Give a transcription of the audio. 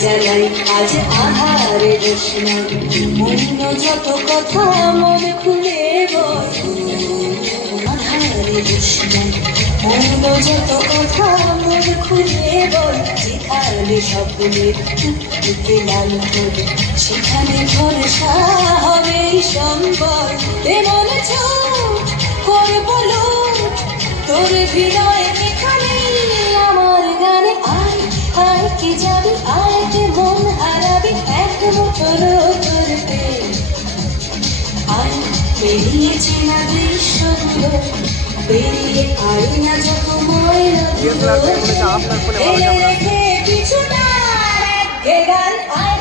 জ্বালাই আজ আহারে রোশনা অন্য যত কথা মনে খুলে বল আহারে রোশনা অন্য যত কথা মনে খুলে বল যেখানে স্বপ্নের টুকটুকে লাল করে সেখানে ভরসা হবে সম্বল এমন চোখ করে বলো তোর হৃদয় এখানে আমার গানে আয় আয় কি যাবি আয় যে মন হারাবি এক বছর করতে আয় বেরিয়েছে না দৃশ্যগুলো বেরিয়ে আয় না যত ময়লা রেখে কিছুটা এক গান আয়